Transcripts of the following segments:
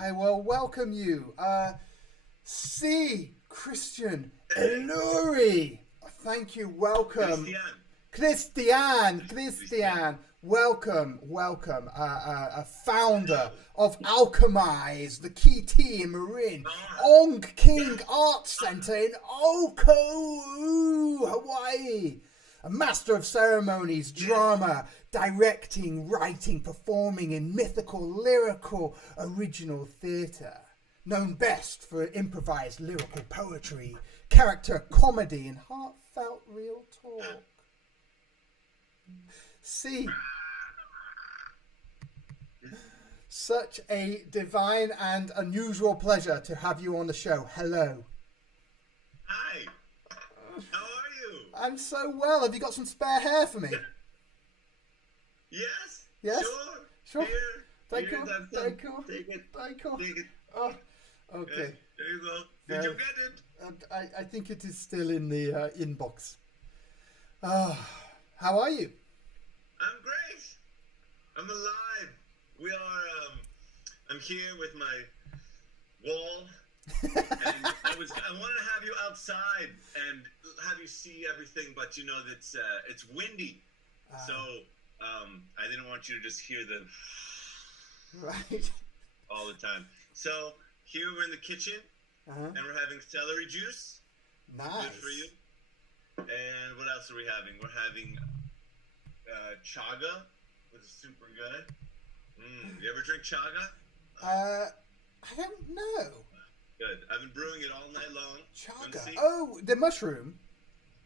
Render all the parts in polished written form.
I will welcome you. Cristian, Ellauri. Thank you. Welcome. Cristian. Welcome. A founder of Alchemize, the key team in Ong King Arts Center in Oku, Hawaii. A master of ceremonies, drama, directing, writing, performing in mythical, lyrical, original theatre. Known best for improvised lyrical poetry, character comedy, and heartfelt real talk. Such a divine and unusual pleasure to have you on the show. Hello. Hi. How are you? I'm so well. Have you got some spare hair for me? Yes. Yes? Sure. Here. Thank you. Take it. Thank you. Take it. Oh, okay. There you go. Did you get it? I think it is still in the inbox. How are you? I'm great. I'm alive. We are. I'm here with my wall. And I wanted to have you outside and have you see everything, but you know that's it's windy, so I didn't want you to just hear the right all the time. So here we're in the kitchen, and we're having celery juice. Nice. Good for you. And what else are we having? We're having chaga, which is super good. You ever drink chaga? I don't know. Good. I've been brewing it all night long. Chaga. Oh, the mushroom.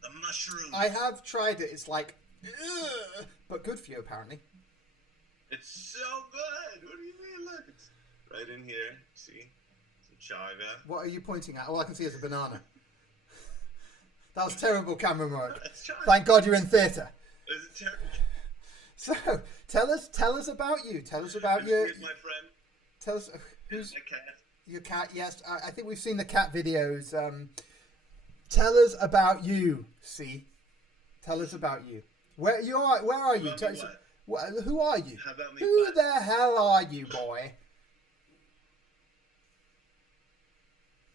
The mushroom. I have tried it. It's like, ugh, but good for you apparently. It's so good. What do you mean? Look, it's right in here. See, some chaga. What are you pointing at? All I can see is a banana. That was terrible camera work. Thank God you're in theatre. Is it terrible? So tell us about you. Tell us about your. Here's my friend. Tell us who's my cat. Your cat. Yes, I think we've seen the cat videos. Tell us about you. Tell us about you. Where you are? Where are you? Tell us, who are you? How about me? Who the hell are you, boy?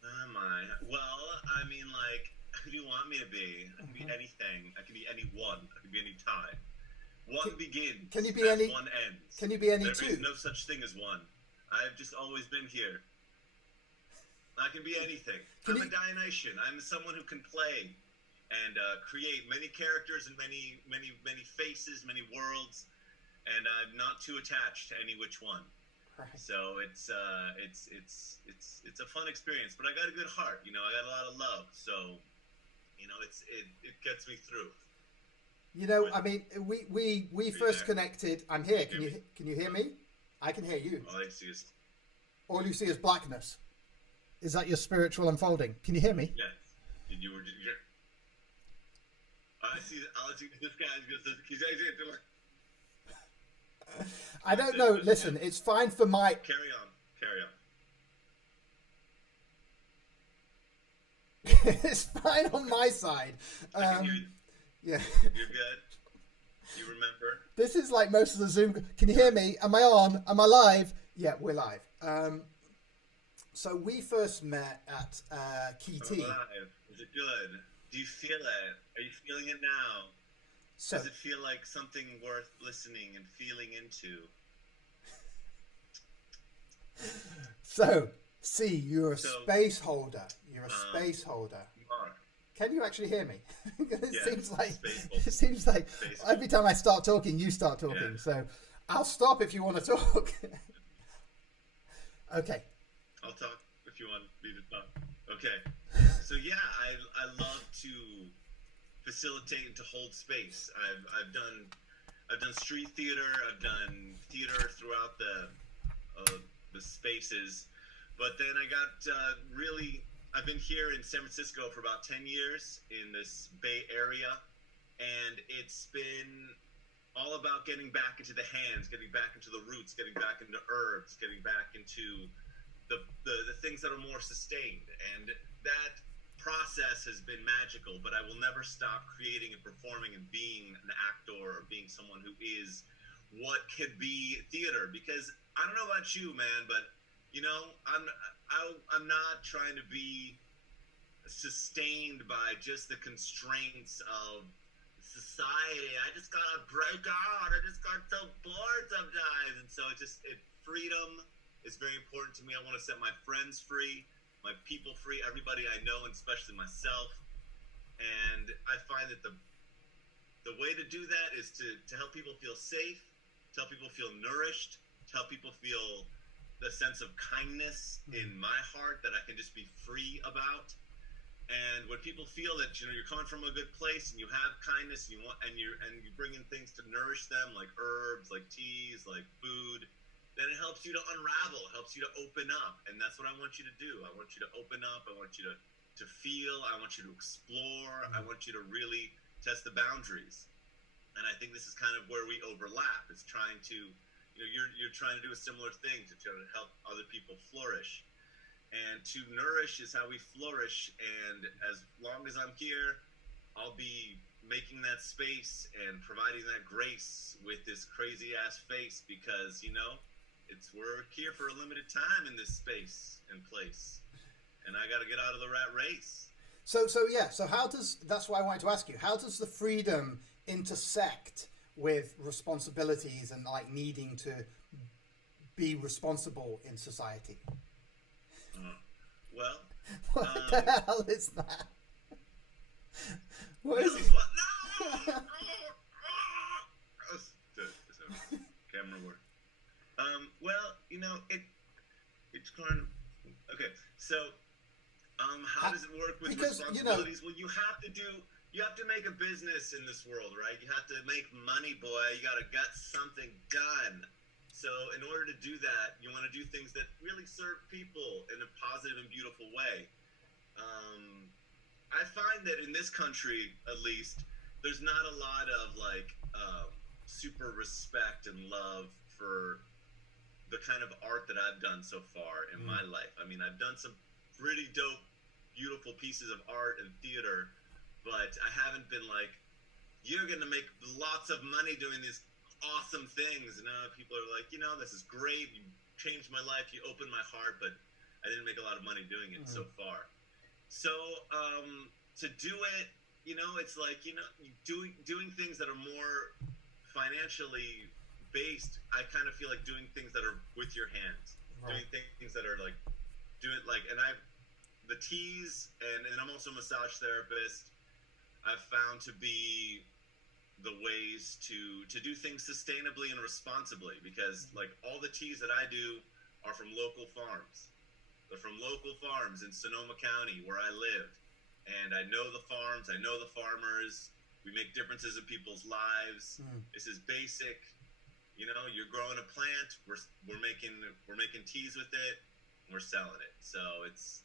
Am I? Well, I mean, like, who do you want me to be? I can be anything. I can be anyone. I can be any time. One begins. Can you be any? One ends. Can you be any There two? is no such thing as one. I've just always been here. I can be anything. I'm a Dionysian. I'm someone who can play and create many characters and many faces, many worlds, and I'm not too attached to any which one. Right. So it's a fun experience. But I got a good heart. You know, I got a lot of love. So, you know, it gets me through. You know, I mean, we first connected. I'm here. Can you hear me? I can hear you. All you see is blackness. Is that your spiritual unfolding? Can you hear me? Yes. I see this guy's going to. I don't know. Listen, it's fine for my. Carry on. It's fine on my side. Yeah. You're good. You remember? This is like most of the Zoom. Can you hear me? Am I on? Am I live? Yeah, we're live. So we first met at KT. Live. Is it good? Do you feel it? Are you feeling it now? Does it feel like something worth listening and feeling into? So, you're a space holder. You're a space holder. You are. Can you actually hear me? It seems like every time I start talking, you start talking. Yeah. So I'll stop if you want to talk. Okay. I'll talk if you want me to talk. Okay. So yeah, I love to facilitate and to hold space. I've done street theater. I've done theater throughout the spaces, but then I got I've been here in San Francisco for about 10 years in this Bay Area, and it's been all about getting back into the hands, getting back into the roots, getting back into herbs, getting back into the things that are more sustained. And that process has been magical, but I will never stop creating and performing and being an actor or being someone who is what could be theater, because I don't know about you, man, but you know, I'm not trying to be sustained by just the constraints of society. I just gotta break out. I just got so bored sometimes, and so freedom is very important to me. I want to set my friends free, my people free, everybody I know, and especially myself. And I find that the way to do that is to help people feel safe, to help people feel nourished, to help people feel the sense of kindness in my heart that I can just be free about. And when people feel that, you know, you're coming from a good place and you have kindness and you bring in things to nourish them, like herbs, like teas, like food, then it helps you to unravel, helps you to open up. And that's what I want you to do. I want you to open up. I want you to feel. I want you to explore. I want you to really test the boundaries. And I think this is kind of where we overlap. It's trying to, you know, you're trying to do a similar thing to try to help other people flourish. And to nourish is how we flourish. And as long as I'm here, I'll be making that space and providing that grace with this crazy ass face, because, you know, we're here for a limited time in this space and place. And I got to get out of the rat race. So that's why I wanted to ask you, how does the freedom intersect with responsibilities and like needing to be responsible in society? Well, what the hell is that? What is it? No! Camera work. Well, you know, it's kind of okay. So, how does it work with responsibilities? Well, you have to make a business in this world, right? You have to make money, boy. You got to get something done. So in order to do that, you want to do things that really serve people in a positive and beautiful way. I find that in this country, at least, there's not a lot of like super respect and love for the kind of art that I've done so far in my life. I mean, I've done some pretty dope, beautiful pieces of art and theater, but I haven't been like, you're going to make lots of money doing these awesome things. And people are like, you know, this is great, you changed my life, you opened my heart, but I didn't make a lot of money doing it so far. So to do it, you know, it's like, you know, doing things that are more financially based. I kind of feel like doing things that are with your hands, doing things that are like and the teas, and I'm also a massage therapist, I've found to be the ways to do things sustainably and responsibly, because like all the teas that I do are from local farms. They're from local farms in Sonoma County where I lived, and I know the farms, I know the farmers. We make differences in people's lives. This is basic. You know, you're growing a plant, we're making teas with it, and we're selling it. So it's,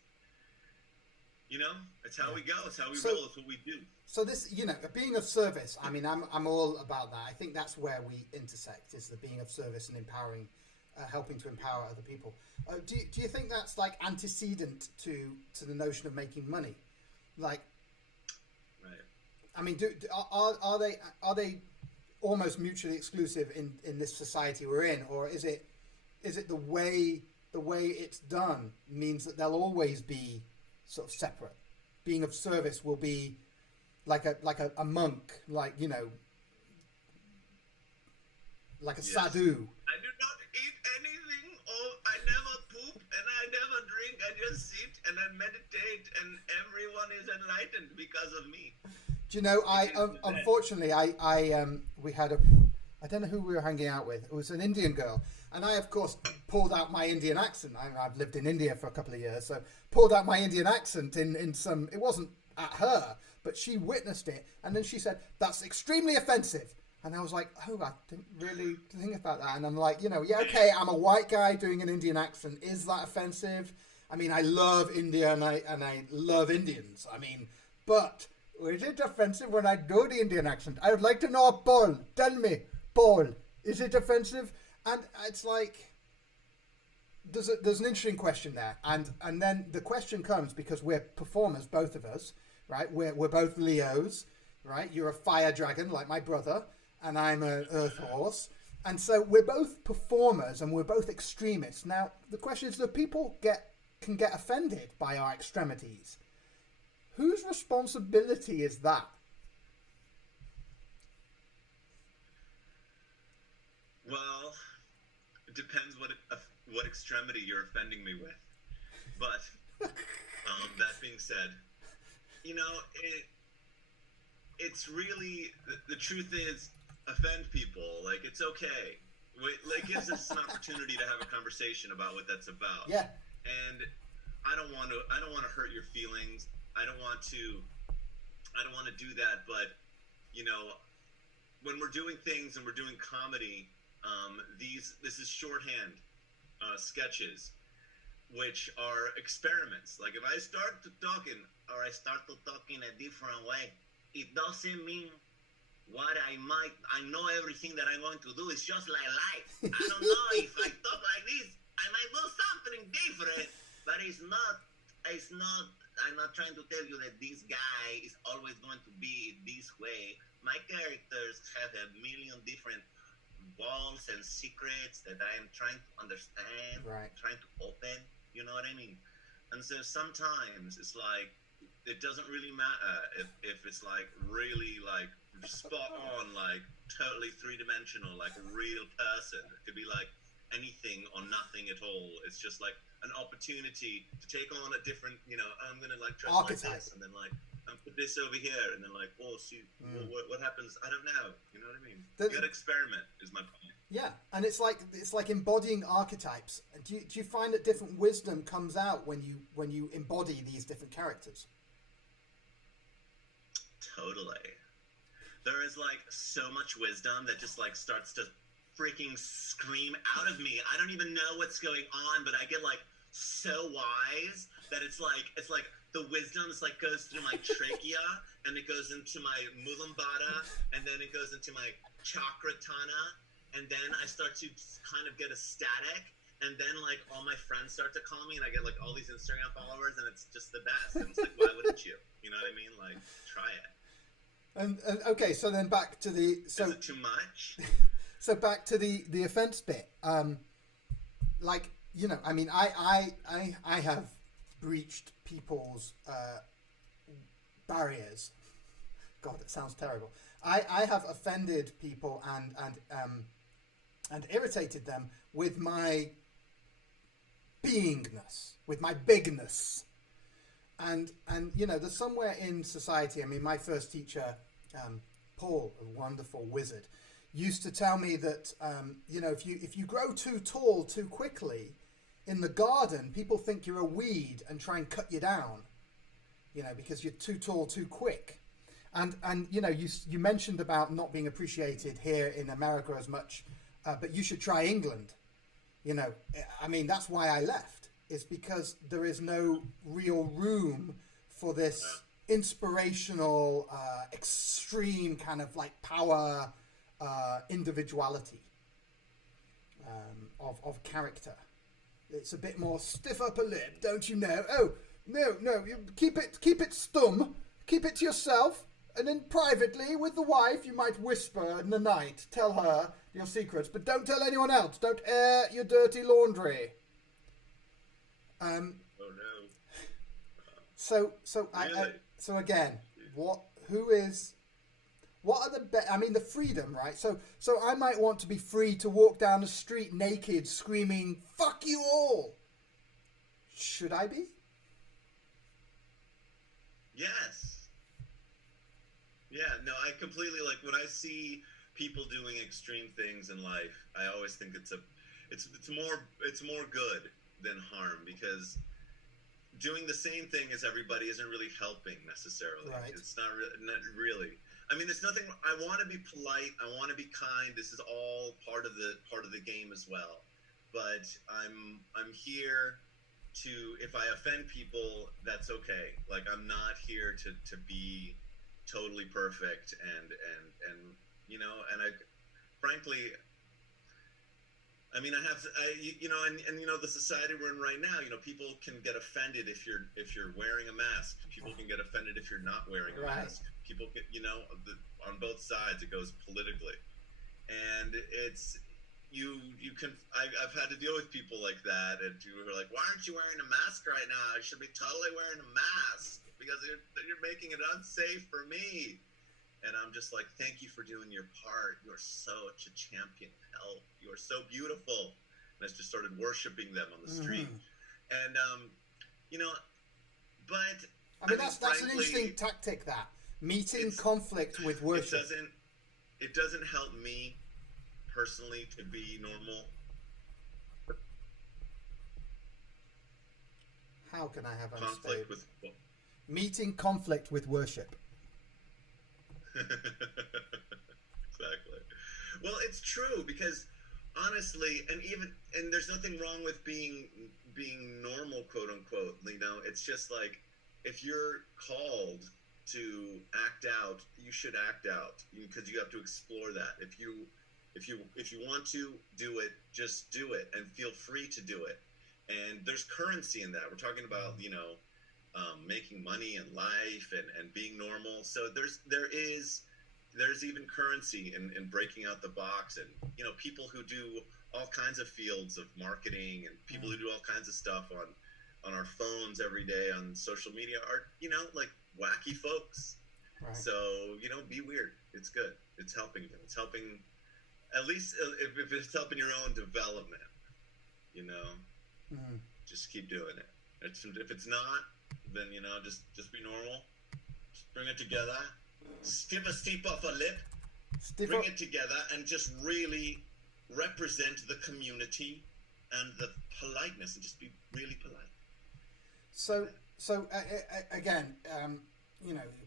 you know, it's how we go. It's how we roll. It's what we do. So this, you know, being of service, I mean, I'm all about that. I think that's where we intersect, is the being of service and empowering, helping to empower other people. Do you think that's like antecedent to the notion of making money? Like, right. I mean, are they almost mutually exclusive in this society we're in, or is it the way it's done means that they'll always be sort of separate? Being of service will be like a monk, like, you know, like a sadhu. I do not eat anything. I never poop and I never drink. I just sit and I meditate, and everyone is enlightened because of me. Do you know, unfortunately, we had I don't know who we were hanging out with. It was an Indian girl. And I, of course, pulled out my Indian accent. I've lived in India for a couple of years, so pulled out my Indian accent in some, it wasn't at her, but she witnessed it. And then she said, that's extremely offensive. And I was like, oh, I didn't really think about that. And I'm like, you know, yeah, okay, I'm a white guy doing an Indian accent. Is that offensive? I mean, I love India and I love Indians. I mean, but is it offensive when I do the Indian accent? I would like to know, Paul. Tell me, Paul, is it offensive? And it's like, there's an interesting question there. And then the question comes because we're performers, both of us, right? We're both Leos, right? You're a fire dragon like my brother, and I'm an earth horse. And so we're both performers and we're both extremists. Now, the question is, that people can get offended by our extremities. Whose responsibility is that? Well, it depends what extremity you're offending me with. But that being said, you know, it's really the truth is, offend people. Like, it's okay. Like, gives us an opportunity to have a conversation about what that's about. Yeah. And I don't want to hurt your feelings. I don't want to do that. But you know, when we're doing things and we're doing comedy, this is shorthand sketches, which are experiments. Like, if I start to talking a different way, it doesn't mean what I know everything that I'm going to do is just like life. I don't know if I talk like this, I might do something different, but I'm not trying to tell you that this guy is always going to be this way. My characters have a million different walls and secrets that I am trying to understand, right. Trying to open, you know what I mean? And so sometimes it's like, it doesn't really matter if it's like really like spot on, like totally three-dimensional, like a real person. It could be like anything or nothing at all. It's just like an opportunity to take on a different, you know, I'm gonna like dress archetype. like this, and then like put this over here, and then like, oh, see, what happens? I don't know. You know what I mean? You gotta experiment, is my point. Yeah, and it's like embodying archetypes. Do you find that different wisdom comes out when you embody these different characters? Totally. There is like so much wisdom that just like starts to freaking scream out of me. I don't even know what's going on, but I get like so wise that it's like the wisdom is like goes through my trachea, and it goes into my mulambaddha, and then it goes into my chakratana, and then I start to kind of get ecstatic, and then like all my friends start to call me, and I get like all these Instagram followers, and it's just the best. And it's like, why wouldn't you? You know what I mean? Like, try it. And okay, so then back to the Is it too much? So back to the offense bit. Like, you know, I mean, I have breached people's barriers. God, it sounds terrible. I have offended people and irritated them with my beingness, with my bigness. And you know, there's somewhere in society, I mean, my first teacher, Paul, a wonderful wizard, used to tell me that, you know, if you grow too tall too quickly in the garden, people think you're a weed and try and cut you down, you know, because you're too tall too quick. And you know, you mentioned about not being appreciated here in America as much, but you should try England. You know, I mean, that's why I left. Is because there is no real room for this inspirational, extreme kind of like power, individuality of character. It's a bit more stiff upper lip, don't you know? Oh, no, you keep it stum, keep it to yourself, and then privately with the wife you might whisper in the night, tell her your secrets, but don't tell anyone else. Don't air your dirty laundry. Oh no. So Really? so again, what are the I mean, the freedom, right? So I might want to be free to walk down the street naked, screaming "fuck you all." Should I be? Yes. Yeah. No, I completely, like, when I see people doing extreme things in life, I always think it's more good than harm, because doing the same thing as everybody isn't really helping necessarily. Right. It's not really. I mean, there's nothing. I want to be polite. I want to be kind. This is all part of the game as well. But I'm here to, if I offend people, that's okay. Like, I'm not here to be totally perfect and you know, and I frankly, I mean, you know, and you know, the society we're in right now, you know, people can get offended if you're wearing a mask. People can get offended if you're not wearing a mask. People get, you know, on both sides, it goes politically, and it's, you can. I've had to deal with people like that, and you were like, "Why aren't you wearing a mask right now? I should be totally wearing a mask because you're making it unsafe for me." And I'm just like, "Thank you for doing your part. You're such a champion of health. You are so beautiful." And I just started worshiping them on the street, and you know, but I mean, that's an interesting tactic. That meeting conflict with worship. It doesn't help me personally to be normal. How can I have conflict with meeting conflict with worship? Exactly. Well, it's true because honestly, and there's nothing wrong with being normal, quote unquote. You know, it's just like if you're called to act out, you should act out because you have to explore that. If you want to do it, just do it and feel free to do it. And there's currency in that. We're talking about, making money in life and being normal. So there's even currency in breaking out the box. And, people who do all kinds of fields of marketing and people who do all kinds of stuff on our phones every day on social media are, like wacky folks. Right. So, be weird. It's good. It's helping them. It's helping, at least if it's helping your own development, just keep doing it. If it's not, then, just be normal. Just bring it together. Give a steep off a lip. Bring it together and just really represent the community and the politeness and just be really polite. So again,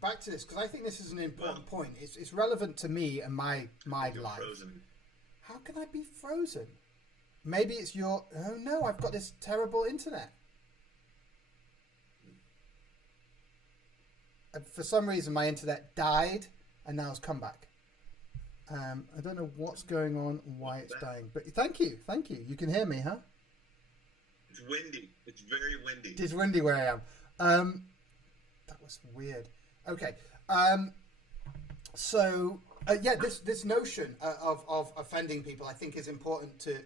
back to this, because I think this is an important point. It's relevant to me and my life. Frozen. How can I be frozen? Maybe it's oh no, I've got this terrible internet. And for some reason, my internet died and now it's come back. I don't know what's going on, why it's dying. But thank you. You can hear me, huh? It's windy. It's very windy. It's windy where I am. That was weird. Okay. This notion of offending people, I think, is important to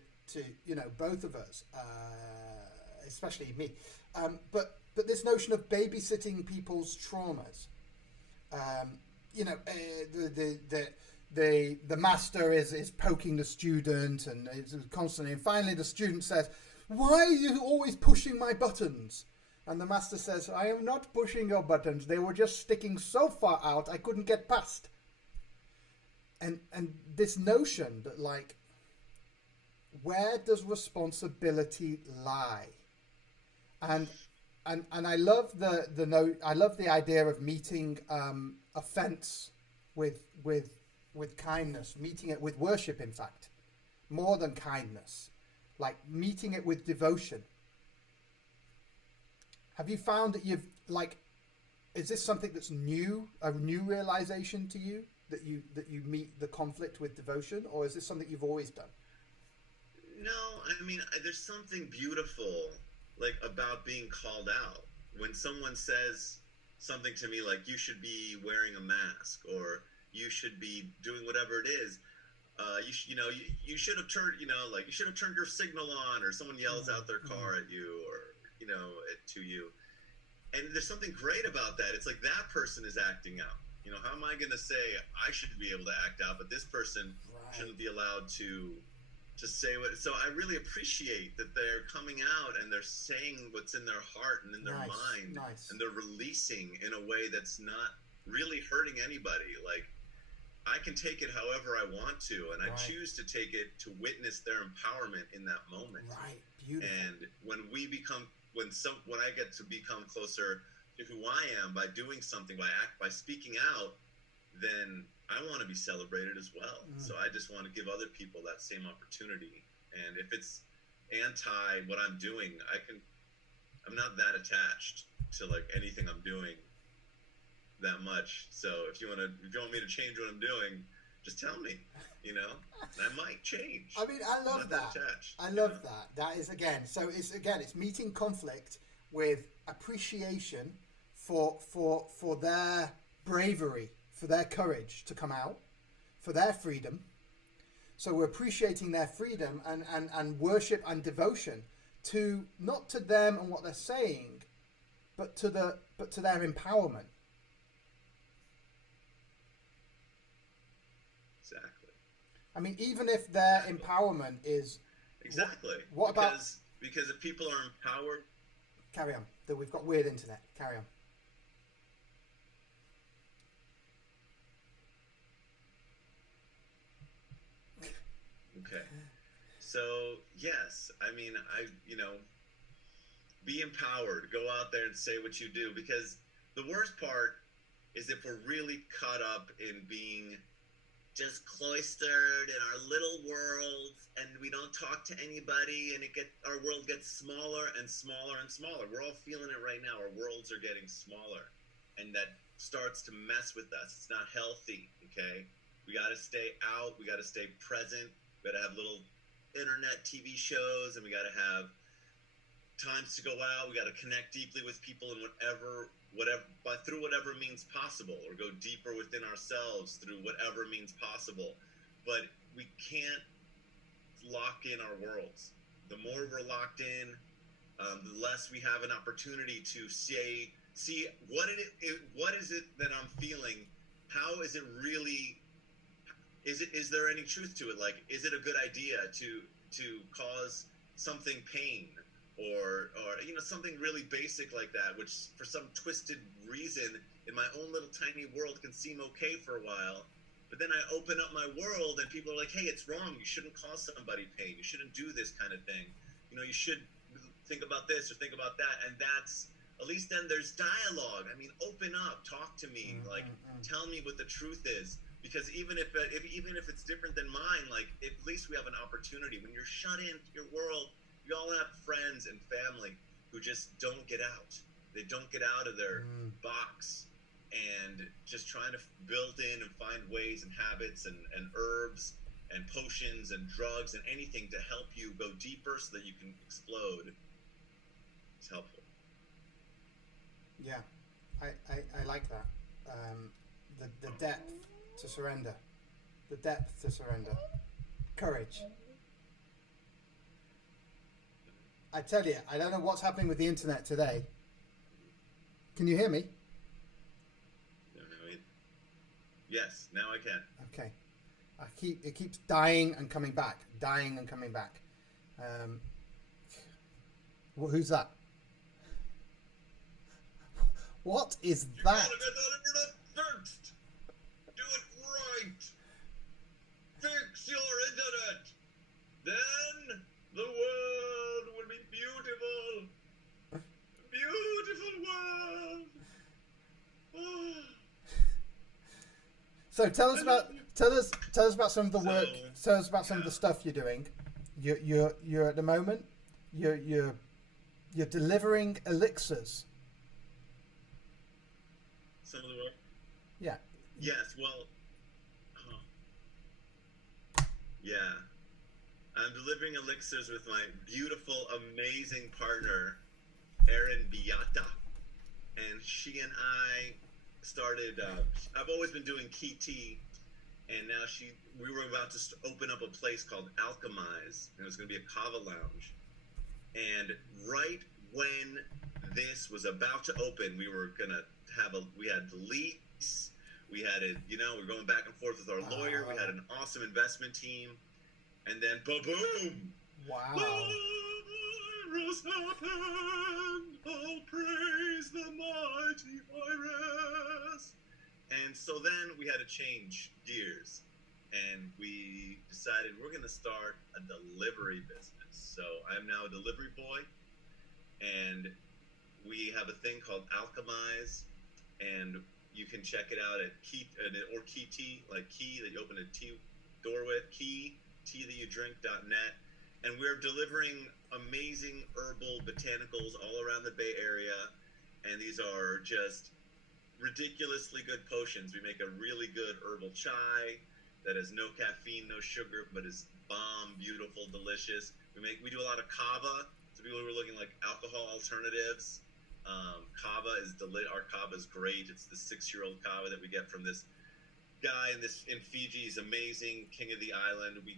both of us, especially me. But this notion of babysitting people's traumas, the master is poking the student and it's constantly, and finally the student says, "Why are you always pushing my buttons?" And the master says, "I am not pushing your buttons. They were just sticking so far out I couldn't get past." And this notion that, like, where does responsibility lie? And I love the note. I love the idea of meeting offense with kindness, meeting it with worship. In fact, more than kindness, like meeting it with devotion. Have you found that is this something that's new, a new realization to you, that you meet the conflict with devotion, or is this something you've always done? No, I mean, there's something beautiful, like, about being called out. When someone says something to me like, "You should be wearing a mask," or "You should be doing whatever it is," you should have turned, you should have turned your signal on, or someone yells out their car at you, or, to you. And there's something great about that. It's like that person is acting out. How am I going to say I should be able to act out, but this person shouldn't be allowed to say what? So I really appreciate that they're coming out and they're saying what's in their heart and in their mind, and they're releasing in a way that's not really hurting anybody. Like, I can take it however I want to, and I choose to take it to witness their empowerment in that moment. Right, beautiful. And when I get to become closer to who I am by doing something, by speaking out, then I want to be celebrated as well. So I just want to give other people that same opportunity. And if it's anti what I'm doing, I'm not that attached to, like, anything I'm doing that much. So if you want me to change what I'm doing, just tell me, I might change. I mean, I love that. I love that. That is, it's meeting conflict with appreciation for their bravery, for their courage to come out, for their freedom. So we're appreciating their freedom and worship and devotion to, not to them and what they're saying, but to their empowerment. Exactly. I mean, even if their empowerment is exactly. What about? Because if people are empowered. Carry on. We've got weird internet. Carry on. Okay. So yes, I mean, be empowered. Go out there and say what you do, because the worst part is if we're really caught up in being just cloistered in our little worlds and we don't talk to anybody, and our world gets smaller and smaller and smaller. We're all feeling it right now. Our worlds are getting smaller, and that starts to mess with us. It's not healthy. Okay, we got to stay out. We got to stay present. We got to have little internet TV shows, and we got to have times to go out. We got to connect deeply with people in through whatever means possible, or go deeper within ourselves through whatever means possible. But we can't lock in our worlds. The more we're locked in, the less we have an opportunity to see what is it that I'm feeling. How is it really? Is there any truth to it? Like, is it a good idea to cause something pain, or something really basic like that, which for some twisted reason in my own little tiny world can seem okay for a while, but then I open up my world and people are like, hey, it's wrong, you shouldn't cause somebody pain, you shouldn't do this kind of thing, you should think about this or think about that. And that's, at least then there's dialogue. I mean, open up, talk to me, tell me what the truth is. Because even if it's different than mine, like, at least we have an opportunity. When you're shut into your world, we all have friends and family who just don't get out. They don't get out of their box, and just trying to build in and find ways and habits and herbs and potions and drugs and anything to help you go deeper so that you can explode. It's helpful. Yeah, I like that. The depth to surrender. The depth to surrender. Courage. I tell you, I don't know what's happening with the internet today. Can you hear me? Yes, now I can. Okay. It keeps dying and coming back. Dying and coming back. Well, who's that? What is that? Fixed. Do it right. Fix your internet. Then the world will be beautiful. Beautiful world. Oh. So tell us about some of the work. Tell us about some of the stuff you're doing. You're at the moment. You're delivering elixirs. Some of the work. Yeah. Yes. Well. Yeah. I'm delivering elixirs with my beautiful, amazing partner, Erin Beata, and she and I started. I've always been doing key tea, and now we were about to open up a place called Alchemize, and it was going to be a kava lounge. And right when this was about to open, we were gonna we had the lease, we had it, we were going back and forth with our lawyer, we had an awesome investment team, and then boom! Wow! Virus happened. Oh, praise the mighty virus! And so then we had to change gears, and we decided we're going to start a delivery business. So I'm now a delivery boy, and we have a thing called Alchemize, and you can check it out at Key Tea, like key that you open a tea door with, tea that you drink.net. And we're delivering amazing herbal botanicals all around the Bay Area, and these are just ridiculously good potions. We make a really good herbal chai that has no caffeine, no sugar, but is bomb, beautiful, delicious. We do a lot of kava. So people who are looking like alcohol alternatives. Kava is our kava is great. It's the 6-year-old kava that we get from this guy in Fiji is amazing, king of the island. We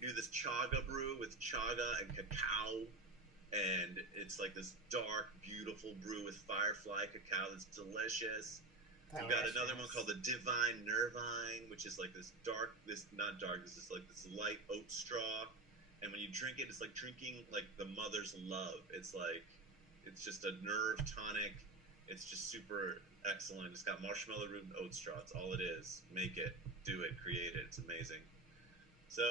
do this chaga brew with chaga and cacao, and it's like this dark, beautiful brew with firefly cacao that's delicious. We've got another one called the Divine Nervine, which is like this not dark, this is like this light oat straw. And when you drink it, it's like drinking like the mother's love. It's just a nerve tonic. It's just super excellent. It's got marshmallow root and oat straw. It's all it is. Make it, do it, create it. It's amazing. So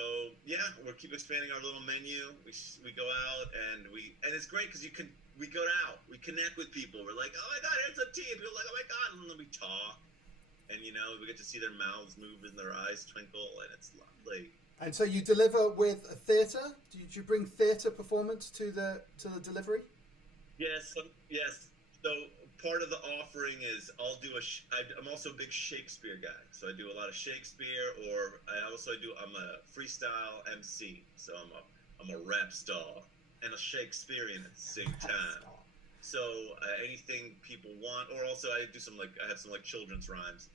yeah, we'll keep expanding our little menu. We go out and it's great because we go out, we connect with people. We're like, oh my god, here's a tea. And people are like, oh my god, and then we talk, and we get to see their mouths move and their eyes twinkle, and it's lovely. And so you deliver with a theatre? Did you bring theatre performance to the delivery? Yes, yes. So part of the offering is I'm also a big Shakespeare guy, so I do a lot of Shakespeare, or I'm a freestyle MC, so I'm a rap star and a Shakespearean at the same time. So anything people want, or also I have some children's rhymes,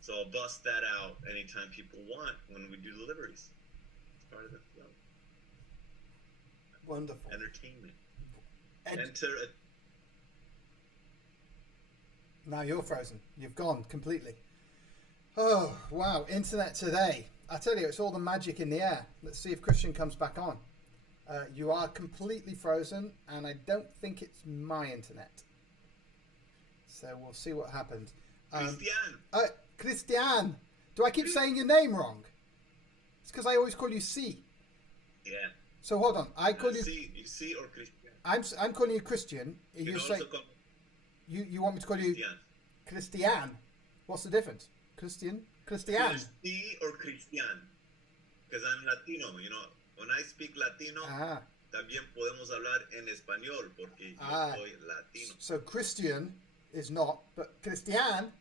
so I'll bust that out anytime people want when we do deliveries. It's part of the flow. Wonderful entertainment. Now you're frozen. You've gone completely. Oh, wow. Internet today. I tell you, it's all the magic in the air. Let's see if Cristian comes back on. You are completely frozen, and I don't think it's my internet. So we'll see what happens. Cristian. Cristian. Do I keep saying your name wrong? It's because I always call you C. Yeah. So hold on. I call you C or Cristian. I'm calling you Cristian. You say... You want me to call you Cristian? What's the difference? Cristian? Cristian or Cristian? Because I'm Latino, When I speak Latino, también podemos hablar en español porque yo soy Latino. So Cristian is not, but Cristian.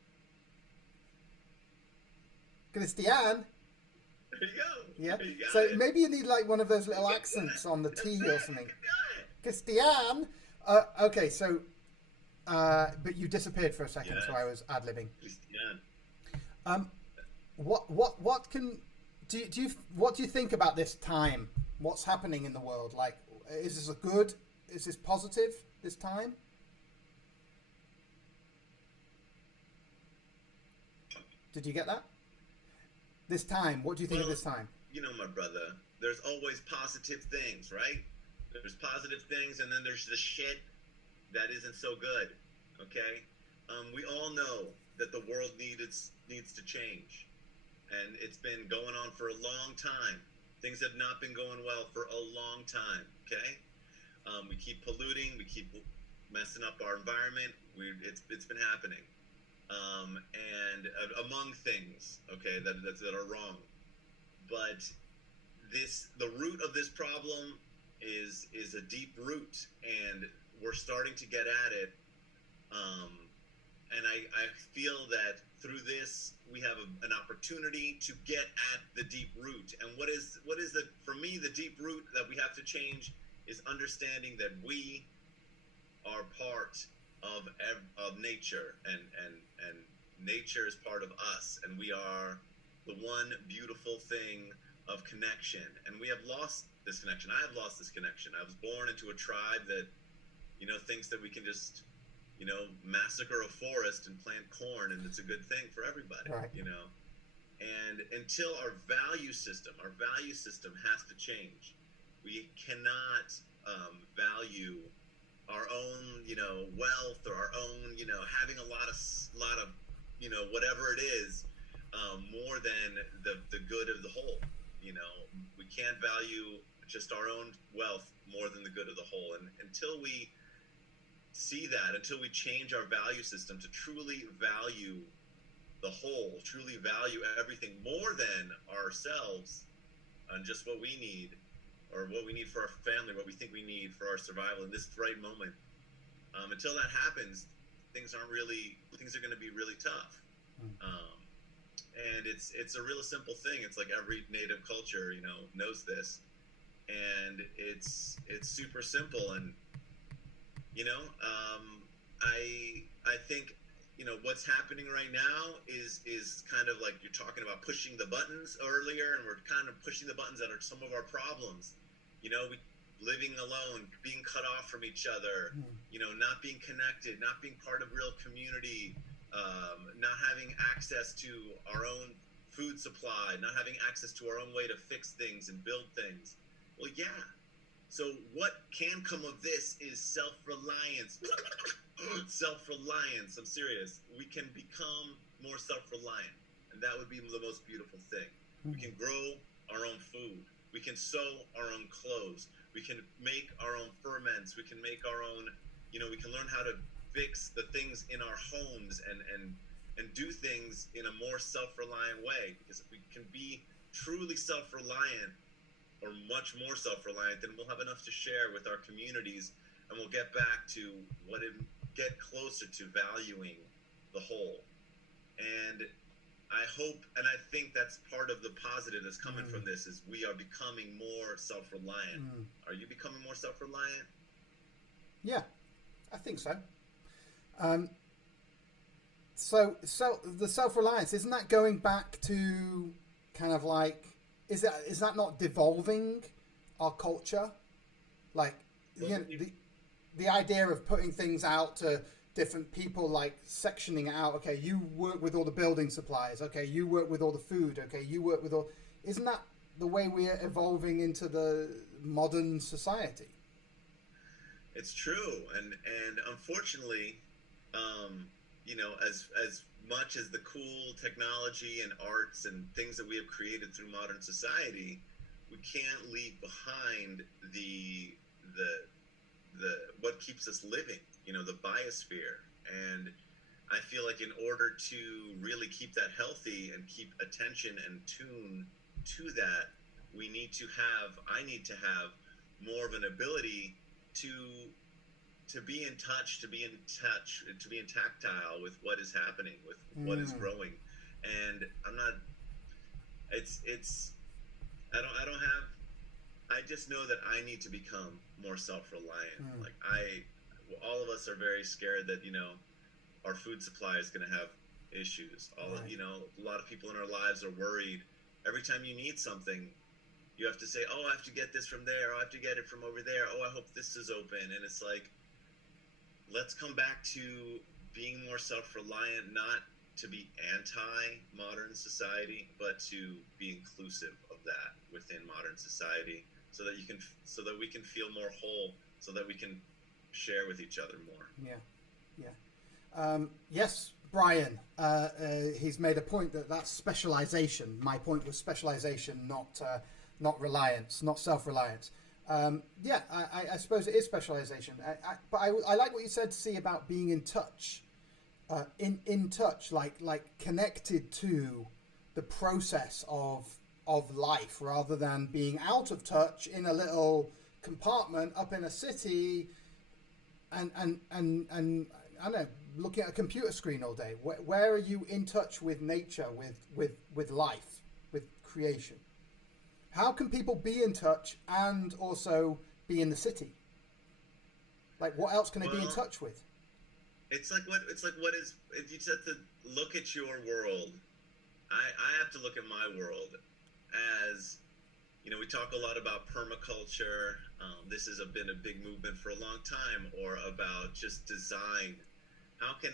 There you go. Yeah. You So maybe you need like one of those little accents on the T or something. Cristian. Okay, so. But you disappeared for a second, so I was ad-libbing. What do you think about this time? What's happening in the world? Like, is this is this positive, this time? Did you get that? This time, what do you think of this time? My brother, there's always positive things, right? There's positive things, and then there's the shit that isn't so good. Okay, we all know that the world needs to change, and it's been going on for a long time. Things have not been going well for a long time. Okay, we keep polluting, we keep messing up our environment. It's been happening, and among things, okay, that are wrong. But the root of this problem is a deep root, and we're starting to get at it. And I feel that through this we have an opportunity to get at the deep root. And what is for me the deep root that we have to change is understanding that we are part of nature, and nature is part of us, and we are the one beautiful thing of connection. And we have lost this connection. I have lost this connection. I was born into a tribe that thinks that we can just massacre a forest and plant corn and it's a good thing for everybody. Right. And until our value system has to change. We cannot value our own wealth, or our own having a lot of whatever it is, more than the good of the whole. We can't value just our own wealth more than the good of the whole. And until we see that, until we change our value system to truly value the whole, truly value everything more than ourselves and just what we need, or what we need for our family, what we think we need for our survival in this right moment, until that happens, things are going to be really tough. And it's a real simple thing. It's like every native culture knows this, and it's super simple. And I think what's happening right now is kind of like you're talking about pushing the buttons earlier, and we're kind of pushing the buttons that are some of our problems. We living alone, being cut off from each other, not being connected, not being part of real community, not having access to our own food supply, not having access to our own way to fix things and build things. Well, yeah. So what can come of this is self-reliance. Self-reliance. I'm serious. We can become more self-reliant, and that would be the most beautiful thing. We can grow our own food. We can sew our own clothes. We can make our own ferments. We can make our own, we can learn how to fix the things in our homes and do things in a more self-reliant way. Because if we can be truly self-reliant, or much more self-reliant, then we'll have enough to share with our communities, and we'll get back to get closer to valuing the whole. And I hope, and I think that's part of the positive that's coming from this, is we are becoming more self-reliant. Are you becoming more self-reliant? Yeah, I think so. So the self-reliance, isn't that going back to kind of like, is that not devolving our culture? Like, the idea of putting things out to different people, like sectioning it out. Okay, you work with all the building supplies. Okay, you work with all the food. Okay, you work with all. Isn't that the way we're evolving into the modern society? It's true, and unfortunately, as much as the cool technology and arts and things that we have created through modern society, we can't leave behind the what keeps us living, the biosphere. And I feel like in order to really keep that healthy and keep attention and tune to that, I need to have more of an ability to be in touch, to be in tactile with what is happening, with what is growing. And I just know that I need to become more self-reliant. Like all of us are very scared that, our food supply is going to have issues. A lot of people in our lives are worried. Every time you need something, you have to say, oh, I have to get this from there. Oh, I have to get it from over there. Oh, I hope this is open. And it's like, let's come back to being more self-reliant, not to be anti-modern society, but to be inclusive of that within modern society, so that we can feel more whole, so that we can share with each other more. Yes, Brian, he's made a point that's specialization. My point was specialization, not reliance, not self-reliance. I suppose it is specialization. But I like what you said, see, about being in touch, in touch, like connected to the process of life, rather than being out of touch in a little compartment up in a city, and I don't know, looking at a computer screen all day. Where are you in touch with nature, with life, with creation? How can people be in touch and also be in the city? Like, what else can they be in touch with? It's like what is, if you have to look at your world, I have to look at my world as, we talk a lot about permaculture. This has been a big movement for a long time, or about just design. How can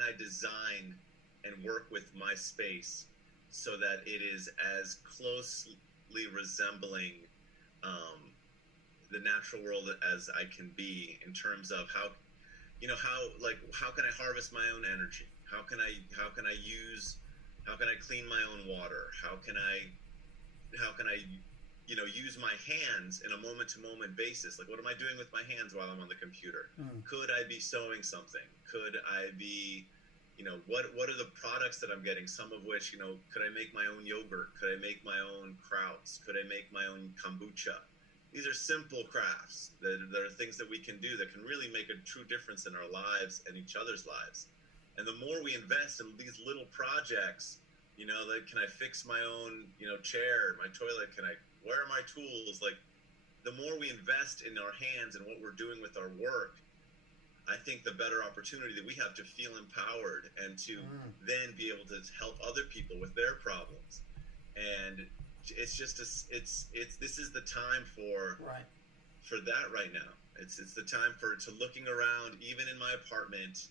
I design and work with my space so that it is as closely resembling the natural world as I can be, in terms of how can I harvest my own energy? How can I clean my own water? How can I use my hands in a moment-to-moment basis? Like, what am I doing with my hands while I'm on the computer? Could I be sewing something? Could I be, what are the products that I'm getting? Some of which, could I make my own yogurt? Could I make my own krauts? Could I make my own kombucha? These are simple crafts that are things that we can do that can really make a true difference in our lives and each other's lives. And the more we invest in these little projects, like, can I fix my own, chair, my toilet? Where are my tools? Like, the more we invest in our hands and what we're doing with our work, I think the better opportunity that we have to feel empowered and to then be able to help other people with their problems. And it's just it's this is the time for that right now. It's the time to looking around, even in my apartment,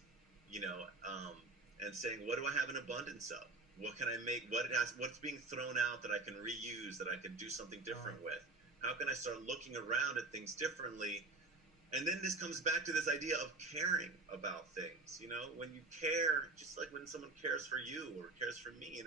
and saying, what do I have an abundance of? What can I make? What's being thrown out that I can reuse, that I can do something different with? How can I start looking around at things differently? And then this comes back to this idea of caring about things. When you care, just like when someone cares for you or cares for me,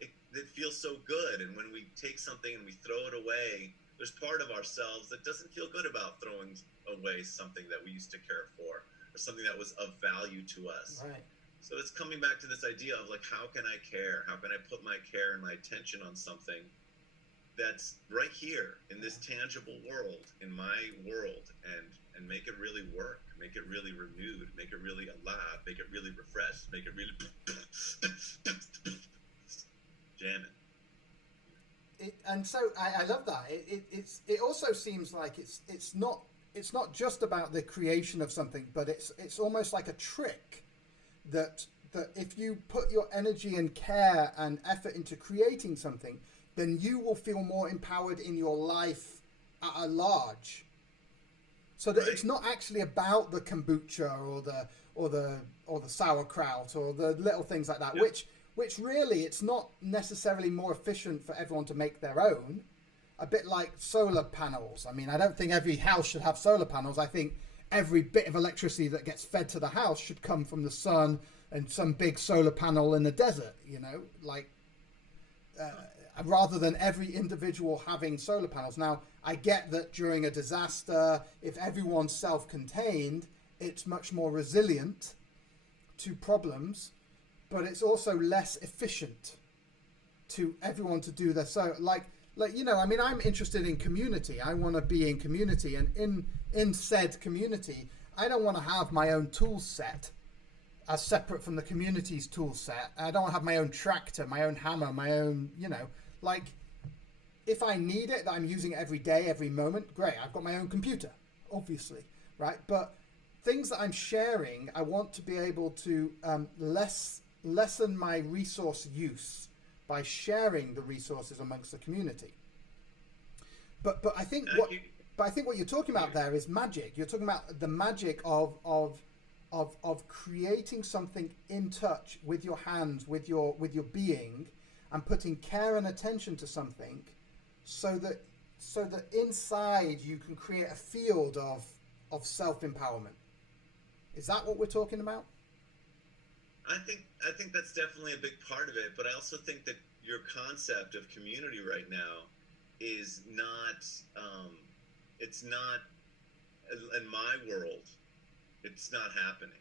it feels so good. And when we take something and we throw it away, there's part of ourselves that doesn't feel good about throwing away something that we used to care for or something that was of value to us. Right. So it's coming back to this idea of like, how can I care? How can I put my care and my attention on something that's right here in this tangible world, in my world, and make it really work, make it really renewed, make it really alive, make it really refreshed, make it really jamming. And so I love that. It also seems like it's not just about the creation of something, but it's almost like a trick that if you put your energy and care and effort into creating something, then you will feel more empowered in your life at large. So that it's not actually about the kombucha or the sauerkraut or the little things like that, which really it's not necessarily more efficient for everyone to make their own. A bit like solar panels. I mean, I don't think every house should have solar panels. I think every bit of electricity that gets fed to the house should come from the sun and some big solar panel in the desert, rather than every individual having solar panels. Now, I get that during a disaster, if everyone's self-contained, it's much more resilient to problems, but it's also less efficient to everyone to do this. So I'm interested in community. I want to be in community, and in said community, I don't want to have my own tool set as separate from the community's tool set. I don't want to have my own tractor, my own hammer, my own, if I need it, that I'm using it every day, every moment, great. I've got my own computer, obviously, right? But things that I'm sharing, I want to be able to lessen my resource use by sharing the resources amongst the community. But I think what you're talking about there is magic. You're talking about the magic of creating something in touch with your hands, with your being, and putting care and attention to something, so that inside you can create a field of self-empowerment. Is that what we're talking about? I think that's definitely a big part of it, but I also think that your concept of community right now is not it's not, in my world, it's not happening.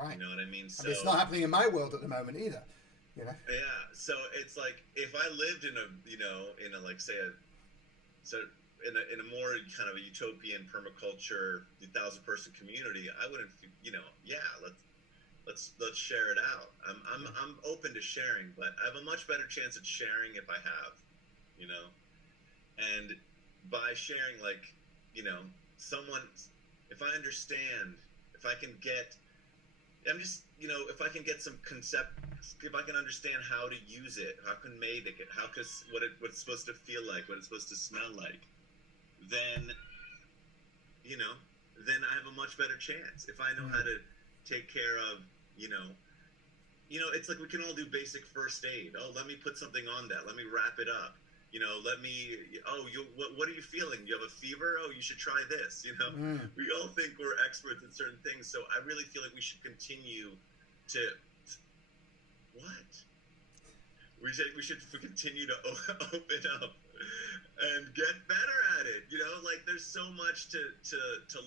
Right. You know what I mean? So, it's not happening in my world at the moment either. Yeah. So it's like, if I lived in a more kind of a utopian permaculture 1,000-person community, I wouldn't, let's share it out. I'm open to sharing, but I have a much better chance at sharing if I have, and by sharing, if I understand, if I can get, if I can get some concept, if I can understand how to use it, how can make it, what it's supposed to feel like, what it's supposed to smell like, then I have a much better chance. If I know how to take care of, it's like we can all do basic first aid. Oh, let me put something on that. Let me wrap it up. What are you feeling? You have a fever? Oh, you should try this. We all think we're experts in certain things. So I really feel like we should continue to, we should continue to open up and get better at it. There's so much to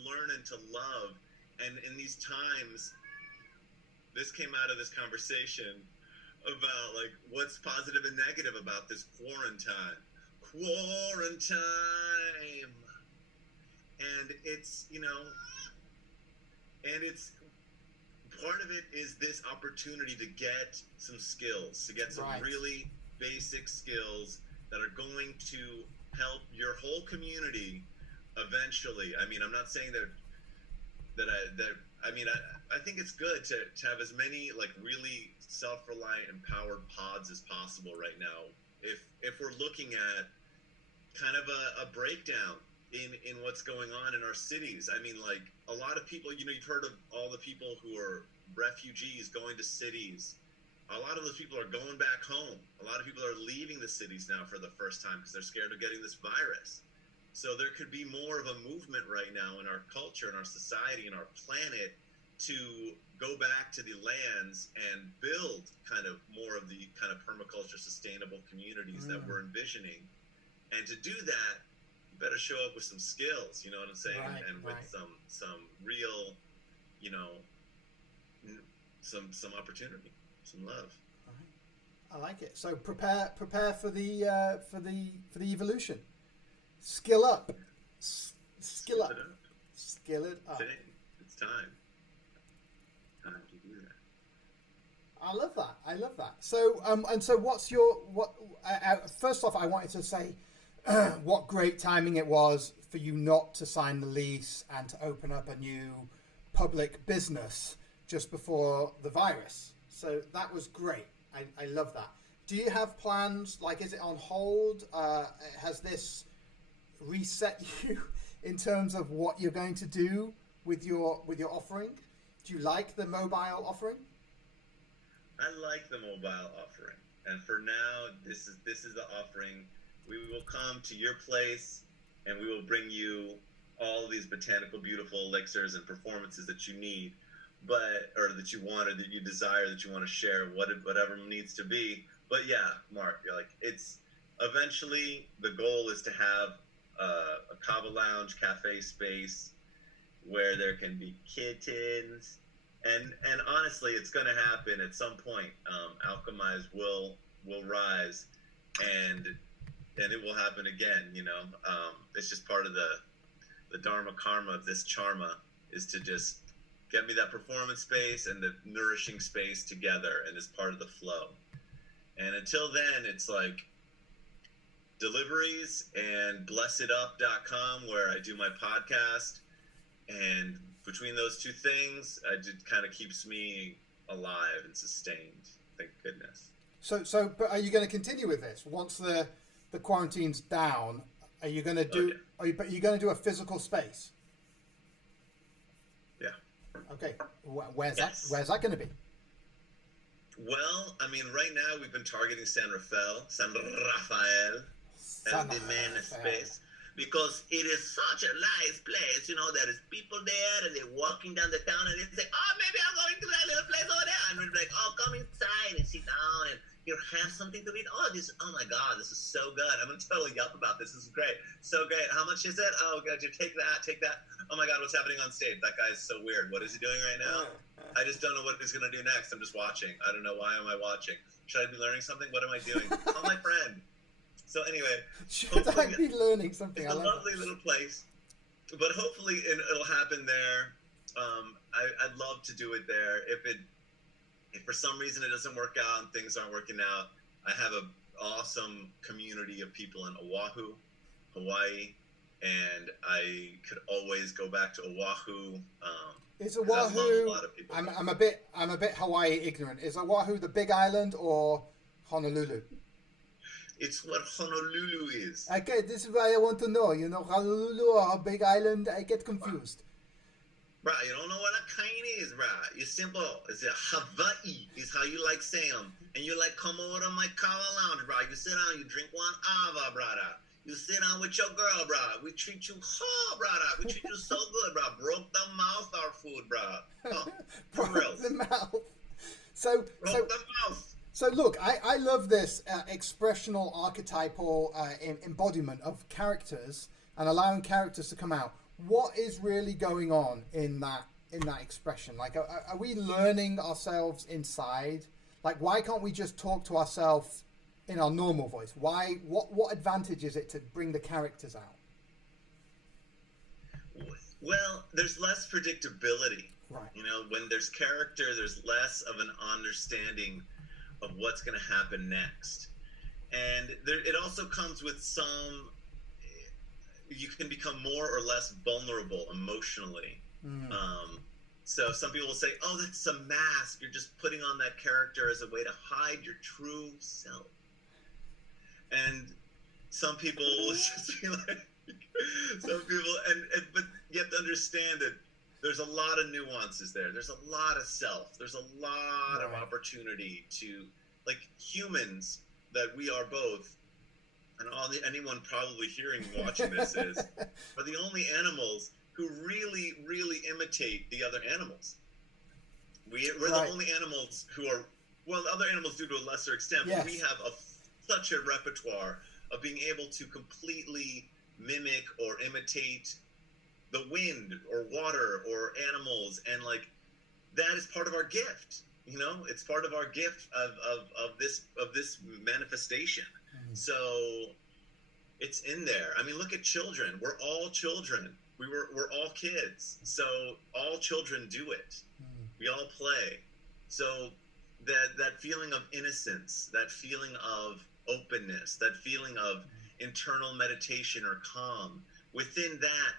learn and to love. And in these times, this came out of this conversation about what's positive and negative about this quarantine, and it's and it's part of it is this opportunity to get some skills, to get some really basic skills that are going to help your whole community eventually. I mean, I'm not saying that I mean, I think it's good to have as many like really self-reliant, empowered pods as possible right now. If we're looking at kind of a breakdown in what's going on in our cities. I mean, like a lot of people, you know, you've heard of all the people who are refugees going to cities. A lot of those people are going back home. A lot of people are leaving the cities now for the first time because they're scared of getting this virus. So there could be more of a movement right now in our culture, in our society, in our planet to go back to the lands and build kind of more of the kind of permaculture sustainable communities that we're envisioning. And to do that, you better show up with some skills, you know what I'm saying? Right, and with some real, you know, some opportunity, some love. I like it. So prepare for the evolution. Skill up. Skill up. Skill it up. It's time. Time to do that. I love that. So and so what's your first off, I wanted to say what great timing it was for you not to sign the lease and to open up a new public business just before the virus. So that was great. I love that. Do you have plans? Like, is it on hold? Has this reset you in terms of what you're going to do with your offering? Do you like the mobile offering? I like the mobile offering, and for now, this is the offering. We will come to your place, and we will bring you all these botanical, beautiful elixirs and performances that you need, or that you want, or that you desire, that you want to share, whatever needs to be. But yeah, Mark, you're like, it's eventually the goal is to have a kava lounge cafe space where there can be kittens. And honestly, it's going to happen at some point. Alchemize will rise, and it will happen again. You know, it's just part of the dharma karma of this charma is to just get me that performance space and the nourishing space together, and it's part of the flow. And until then, it's like deliveries and blessedup.com, where I do my podcast, and between those two things, it kind of keeps me alive and sustained. Thank goodness. So, but are you going to continue with this once the quarantine's down? Are you going to do? Okay. Are you going to do a physical space? Yeah. Okay. Where's that going to be? Well, I mean, right now we've been targeting San Rafael as the main space. Because it is such a nice place, you know, there is people there and they're walking down the town and they say, oh, maybe I'm going to that little place over there. And we're like, oh, come inside and sit down and you have something to eat. Oh, my God, this is so good. I'm going to totally yelp about this. This is great. So great. How much is it? Oh, God, you take that. Oh, my God, what's happening on stage? That guy is so weird. What is he doing right now? I just don't know what he's going to do next. I'm just watching. I don't know. Why am I watching? Should I be learning something? What am I doing? Call my friend. So anyway, should I be learning something? It's a lovely little place, but hopefully it'll happen there. I'd love to do it there. If for some reason it doesn't work out and things aren't working out, I have an awesome community of people in Oahu, Hawaii, and I could always go back to Oahu. Is Oahu? I'm a bit Hawaii ignorant. Is Oahu the Big Island or Honolulu? It's what Honolulu is. Okay, this is why I want to know. You know, Honolulu or Big Island, I get confused. Bruh, you don't know what a kind is, bruh. It's simple. It's Hawaii is how you like say them. And you like come over to my kava lounge, bruh. You sit down, you drink one ava, brother. You sit down with your girl, bruh. We treat you brother. We treat you so good, bruh. Broke the mouth our food, bruh. Oh, Broke the mouth. So Broke the mouth. So look, I love this expressional, archetypal embodiment of characters and allowing characters to come out. What is really going on in that expression? Like, are we learning ourselves inside? Like, why can't we just talk to ourselves in our normal voice? Why? What advantage is it to bring the characters out? Well, there's less predictability. Right. You know, when there's character, there's less of an understanding of what's going to happen next. And it also comes with you can become more or less vulnerable emotionally. So some people will say, oh, that's a mask. You're just putting on that character as a way to hide your true self. And some people will just be like, some people, but you have to understand that there's a lot of nuances there. There's a lot of self. There's a lot of opportunity to, like, humans that we are both, and anyone probably hearing and watching this are the only animals who really, really imitate the other animals. We're the only animals who are, well, other animals do to a lesser extent, but we have such a repertoire of being able to completely mimic or imitate the wind or water or animals, and like that is part of our gift. You know, it's part of our gift of this manifestation. So it's in there. I mean, look at children. We're all children. We're all kids. So all children do it. We all play. So that feeling of innocence, that feeling of openness, that feeling of internal meditation or calm, within that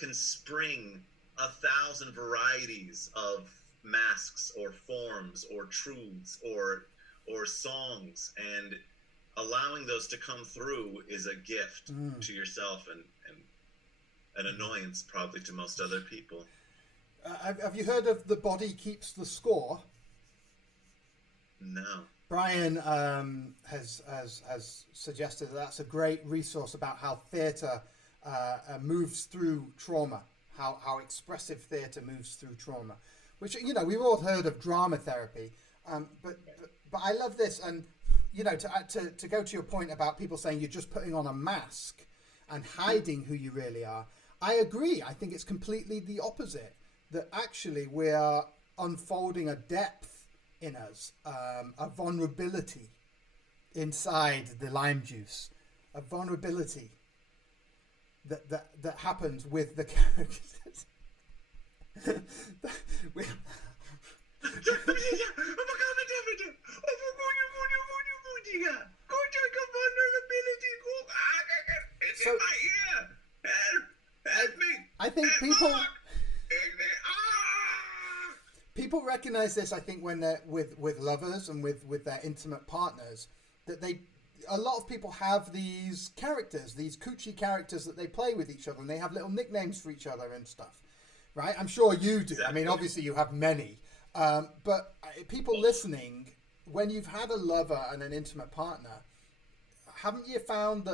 can spring 1,000 varieties of masks or forms or truths or songs, and allowing those to come through is a gift to yourself and an annoyance probably to most other people. Have you heard of The Body Keeps the Score? No. Brian has suggested that's a great resource about how theatre moves through trauma, how expressive theatre moves through trauma, which, you know, we've all heard of drama therapy, but I love this. And, you know, to go to your point about people saying you're just putting on a mask and hiding who you really are, I agree. I think it's completely the opposite, that actually we are unfolding a depth in us, a vulnerability inside the lime juice, a vulnerability that happens with the characters. So, I think people recognize this, I think, when they're with lovers and with their intimate partners, that a lot of people have these characters, these coochie characters that they play with each other, and they have little nicknames for each other and stuff, right? I'm sure you do. Exactly. I mean, obviously you have many, but people listening, when you've had a lover and an intimate partner, haven't you found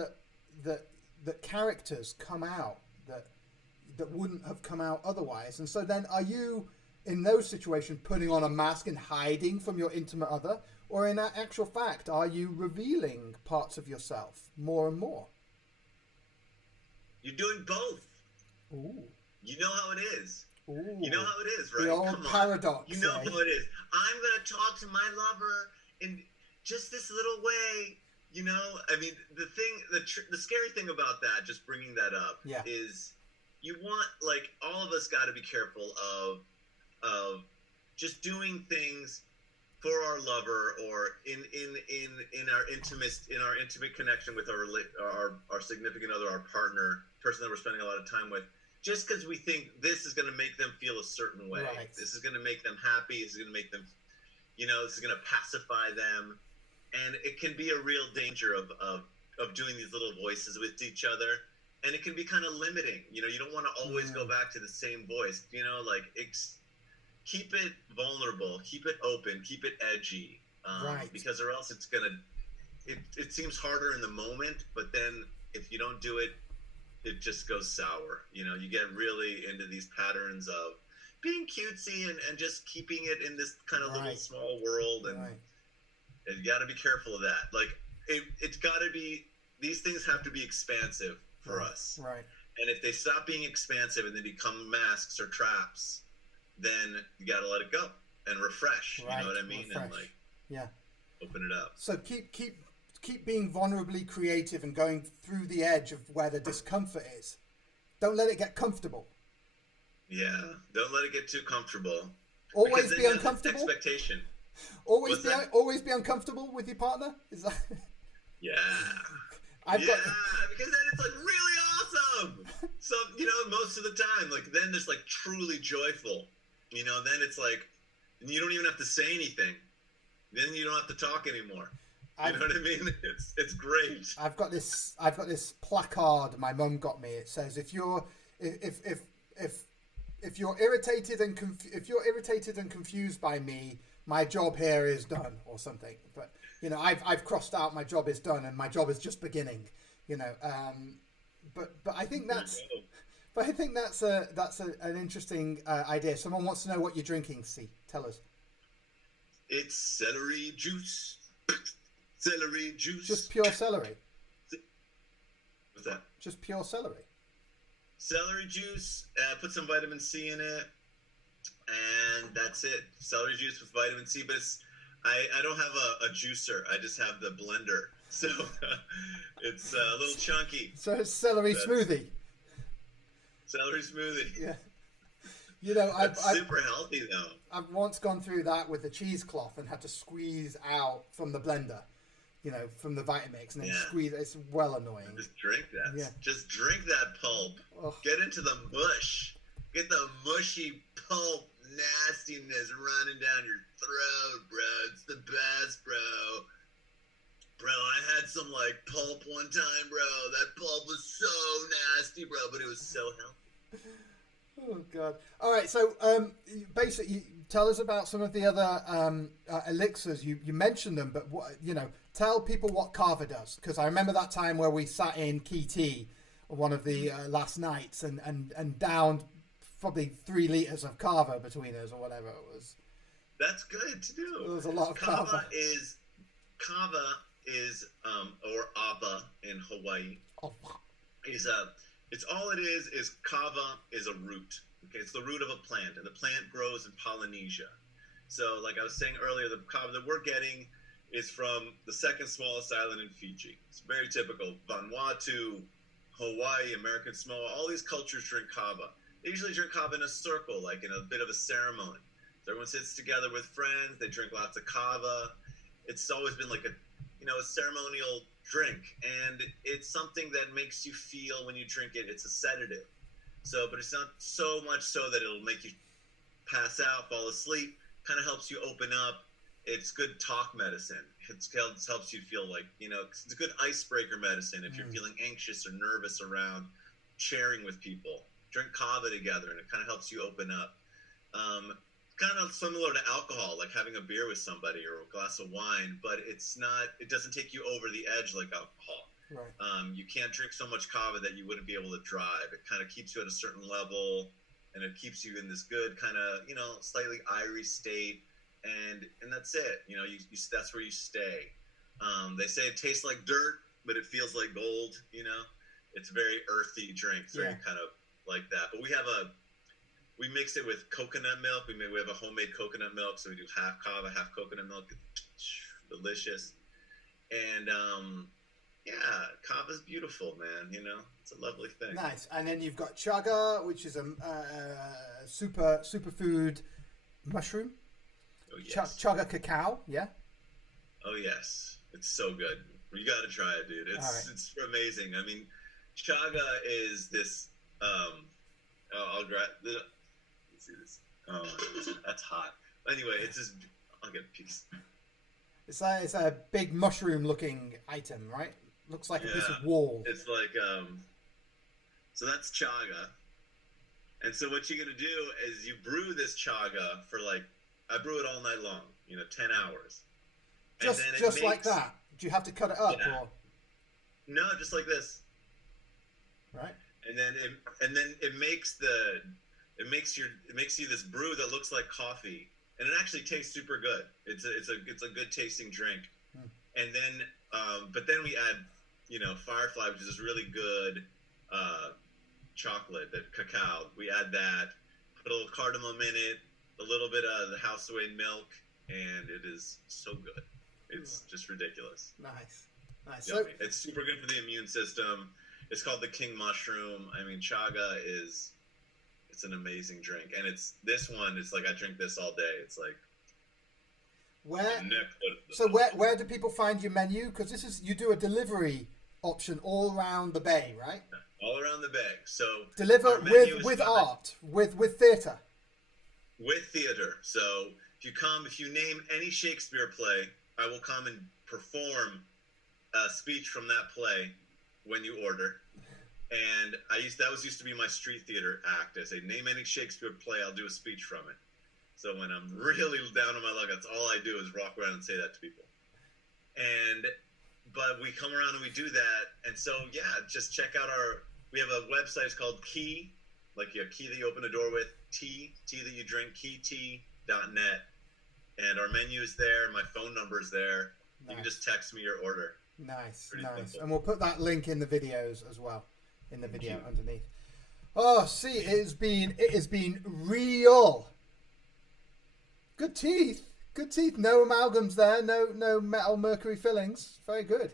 that characters come out that wouldn't have come out otherwise? And so then, are you in those situations putting on a mask and hiding from your intimate other, or in actual fact, are you revealing parts of yourself more and more? You're doing both. Ooh. You know how it is. Ooh. You know how it is, right? The old paradox. You know how it is. I'm going to talk to my lover in just this little way. You know, I mean, the scary thing about that, just bringing that up, is you want, like, all of us got to be careful of just doing things for our lover, or in our intimate connection with our significant other, our partner, person that we're spending a lot of time with, just because we think this is going to make them feel a certain way. Right. This is going to make them happy. This is going to make them, you know, this is going to pacify them. And it can be a real danger of doing these little voices with each other. And it can be kind of limiting. You know, you don't want to always go back to the same voice. You know, like, keep it vulnerable, keep it open, keep it edgy. Right. Because or else it seems harder in the moment, but then if you don't do it, it just goes sour. You know, you get really into these patterns of being cutesy and just keeping it in this kind of little small world. And you got to be careful of that. Like, it's got to be, these things have to be expansive for us. Right. And if they stop being expansive and they become masks or traps, then you got to let it go and refresh. Right. You know what I mean? Refresh. And, like, open it up. So keep being vulnerably creative and going through the edge of where the discomfort is. Don't let it get comfortable. Yeah, don't let it get too comfortable. Always be uncomfortable. Expectation. Always be uncomfortable with your partner. Is that? Yeah. Because then it's like really awesome. So, you know, most of the time, like, then there's like truly joyful. then it's like you don't even have to say anything. Then you don't have to talk anymore. You know what I mean? It's great. I've got this placard my mum got me. It says if you're irritated and confused by me, my job here is done, or something. But I've crossed out my job is done and my job is just beginning. But I think that's an interesting idea. Someone wants to know what you're drinking. See, tell us. It's celery juice. Celery juice. Just pure celery. What's that? Just pure celery. Celery juice. Put some vitamin C in it, and that's it. Celery juice with vitamin C. But I don't have a juicer. I just have the blender, so it's a little chunky. So it's celery smoothie. Celery smoothie. Yeah. It's super healthy though. I've once gone through that with the cheesecloth and had to squeeze out from the blender, from the Vitamix, and then squeeze. It's well annoying. Just drink that. Yeah. Just drink that pulp. Oh. Get into the mush. Get the mushy pulp nastiness running down your throat, bro. It's the best, bro. Bro, I had some pulp one time, bro. That pulp was so nasty, bro, but it was so healthy. Oh God! All right, so basically, tell us about some of the other elixirs. You mentioned them, but tell people what Kava does, because I remember that time where we sat in Key one of the last nights and downed probably 3 liters of Kava between us, or whatever it was. That's good to do. There was a lot of Kava. Kava is or Ava in Hawaii. Oh. It's all it is kava is a root. Okay, it's the root of a plant, and the plant grows in Polynesia. So, like I was saying earlier, the kava that we're getting is from the second smallest island in Fiji. It's very typical. Vanuatu, Hawaii, American Samoa, all these cultures drink kava. They usually drink kava in a circle, like in a bit of a ceremony. So everyone sits together with friends. They drink lots of kava. It's always been like a ceremonial drink, and it's something that makes you feel when you drink it. It's a sedative. But it's not so much so that it'll make you pass out, fall asleep. Kind of helps you open up. It's good talk medicine. It helps you feel it's a good icebreaker medicine if you're feeling anxious or nervous around sharing with people. Drink kava together, and it kind of helps you open up. Kind of similar to alcohol, like having a beer with somebody or a glass of wine, but it doesn't take you over the edge like alcohol. Right. You can't drink so much kava that you wouldn't be able to drive. It kind of keeps you at a certain level, and it keeps you in this good kind of, slightly irie state, and that's it. That's where you stay. They say it tastes like dirt, but it feels like gold. It's a very earthy drink, so you kind of like that. But we mix it with coconut milk. We have a homemade coconut milk, so we do half kava, half coconut milk. It's delicious. And kava's beautiful, man. It's a lovely thing. Nice. And then you've got chaga, which is a superfood mushroom. Oh yes. Chaga cacao, yeah. Oh yes, it's so good. You got to try it, dude. It's amazing. I mean, chaga is this. I'll grab. Let's see this. Oh, that's hot. Anyway, it's just. I'll get a piece. It's a big mushroom-looking item, right? Looks like a piece of wall. It's like So that's chaga, and so what you're gonna do is you brew this chaga for I brew it all night long. 10 hours. Just like that. Do you have to cut it up or? No, just like this. Right. And then it makes you this brew that looks like coffee, and it actually tastes super good. It's a good tasting drink. And then but then we add Firefly, which is this really good chocolate, that cacao. We add that, put a little cardamom in it, a little bit of the house made milk, and it is so good. It's just ridiculous. Nice. So it's super good for the immune system. It's called the king mushroom. I mean, chaga it's an amazing drink, and it's like I drink this all day. It's like where do people find your menu? Because you do a delivery option all around the bay, right? All around the bay. So deliver with art, with theatre. with theater. So if you name any Shakespeare play, I will come and perform a speech from that play when you order. And that was used to be my street theater act. I say, name any Shakespeare play, I'll do a speech from it. So when I'm really down on my luck, that's all I do is walk around and say that to people. But we come around and we do that. And so, yeah, just check out we have a website. It's called Key, like your key that you open a door with, tea that you drink, keytea.net. And our menu is there. My phone number is there. Nice. You can just text me your order. Nice. Simple. And we'll put that link in the videos as well, in the video underneath. Oh, see, it has been real. Good teeth. No amalgams there. No metal mercury fillings. Very good.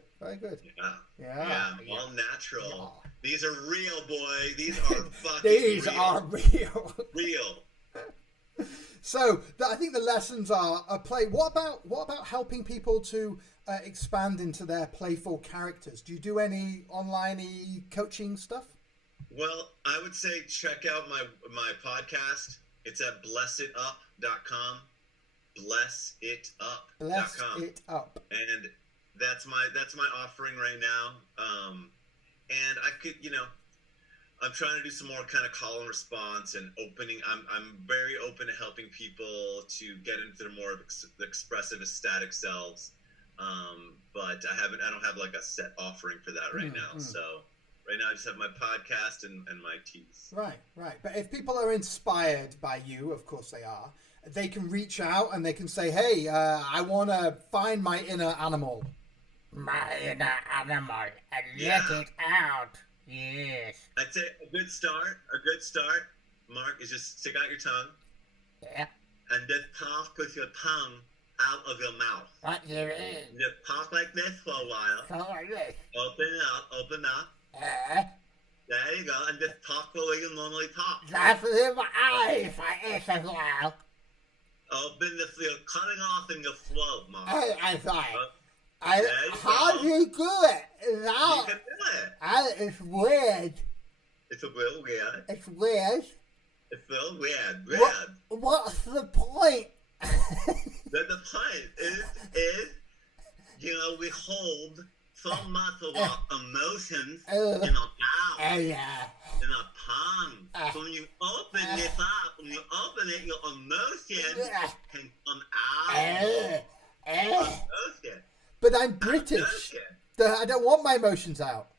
Yeah. All natural. Yeah. These are real, boy. These are fucking These real. are real. Real. So I think the lessons are a play. What about helping people to expand into their playful characters? Do you do any online coaching stuff? Well, I would say check out my podcast. It's at blessitup.com. Blessitup.com. Bless it up. And that's my offering right now. And I could, I'm trying to do some more kind of call and response and opening. I'm very open to helping people to get into their more expressive, ecstatic selves. But I don't have like a set offering for that right now. So right now I just have my podcast and my teas. Right. But if people are inspired by you, of course they are, they can reach out and they can say, hey, I want to find my inner animal. My inner animal and let it out. Yes. I'd say a good start, Mark, is just stick out your tongue. Yeah. And just talk with your tongue out of your mouth. What do you mean? Just talk like this for a while. Talk like this. Open up. There you go. And just talk the way you normally talk. That's in my eyes like this as well. You're cutting off in your throat, Mark. I'm sorry. How do you do it? Now, you can do it. It's weird. It's a little weird. It's weird. It's a little weird. What's the point? The point is, we hold so much of our emotions in our mouth, in our palm. So when you open this up, your emotions can come out. Emotion. But I'm British. I don't want my emotions out.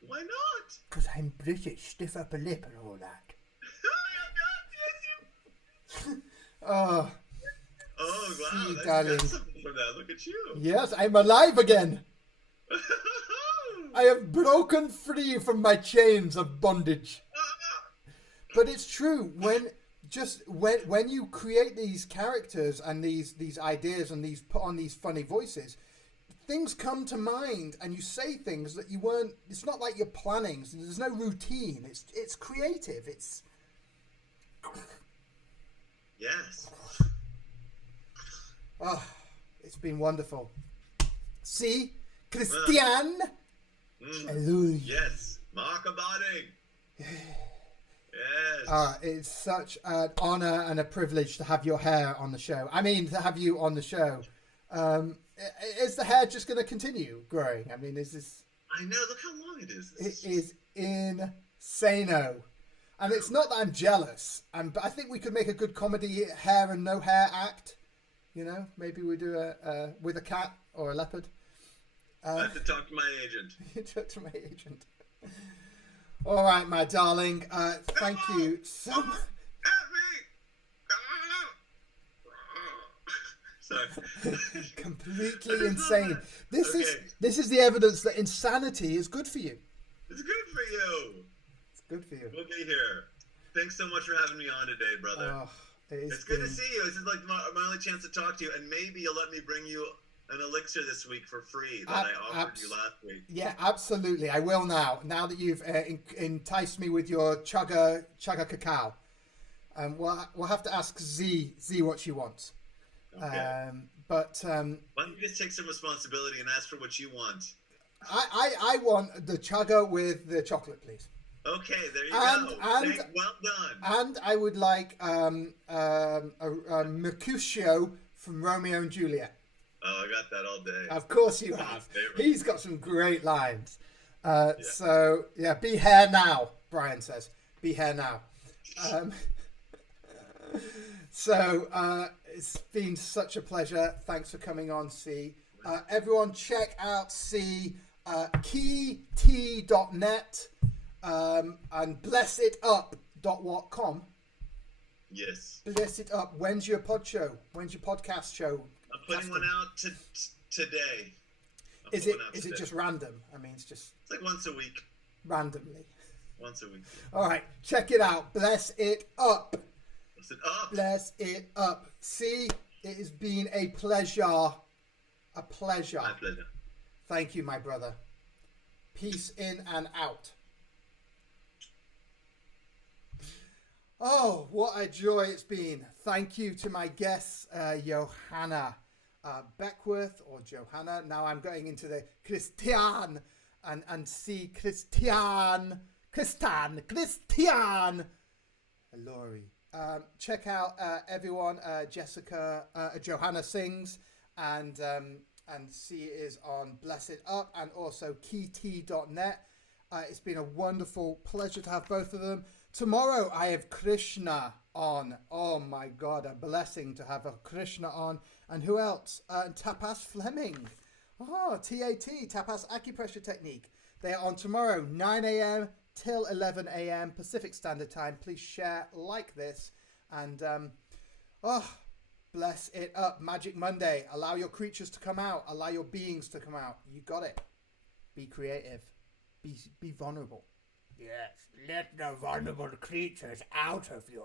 Why not? Because I'm British. Stiff upper lip and all that. Oh, wow. See, That's darling. something from that. Look at you. Yes, I'm alive again. I have broken free from my chains of bondage. But it's true. When you create these characters and these ideas and put on these funny voices, things come to mind and you say things that you weren't. It's not like you're planning. There's no routine. It's creative. It's yes. Oh, it's been wonderful. See, Cristian. Ellauri. Yes, Markabadi. Yes. It's such an honor and a privilege to have your hair on the show. I mean, to have you on the show. Is the hair just going to continue growing? I mean, is this... I know, look how long it is. It is insano. And it's not that I'm jealous. But I think we could make a good comedy hair and no hair act. Maybe we do a with a cat or a leopard. I have to talk to my agent. You talk to my agent. All right, my darling. Thank you so much. Sorry. Completely insane. This is the evidence that insanity is good for you. It's good for you. It's good for you. We'll be here. Thanks so much for having me on today, brother. Oh, it's good to see you. This is like my only chance to talk to you, and maybe you'll let me bring you an elixir this week for free that I offered you last week. Yeah, absolutely. I will now. Now that you've enticed me with your chugga cacao, we'll have to ask Z what she wants. Okay. Why don't you just take some responsibility and ask for what you want? I want the chugga with the chocolate, please. Okay, there you And- go. and- Well done. And I would like a Mercutio from Romeo and Juliet. Oh, I got that all day. Of course you One of my have. favorites. He's got some great lines. So, yeah, be here now, Brian says. Be here now. It's been such a pleasure. Thanks for coming on, C. Everyone check out C, keyt.net, and blessitup.com. Yes. Bless it up. When's your pod show? When's your podcast show? I'm putting one out today. Is it just random? I mean, it's just It's like once a week. randomly. Once a week. All right, check it out. Bless it up. Listen up. Bless it up. See, it has been a pleasure. A pleasure. My pleasure. Thank you, my brother. Peace in and out. Oh, what a joy it's been. Thank you to my guests, Johanna Beckworth, or Johanna. Now I'm going into the Cristian and see Cristian. Ellauri. Check out everyone. Jessica, Johanna sings, and C is on Bless It Up, and also keyt.net. It's been a wonderful pleasure to have both of them. Tomorrow I have Krishna on. Oh my God, a blessing to have a Krishna on. And who else? Tapas Fleming. Oh, TAT, Tapas Acupressure Technique. They are on tomorrow, 9 a.m. till 11 a.m. Pacific Standard Time. Please share, like this. And, bless it up. Magic Monday. Allow your creatures to come out. Allow your beings to come out. You got it. Be creative. Be vulnerable. Yes, let the vulnerable creatures out of you.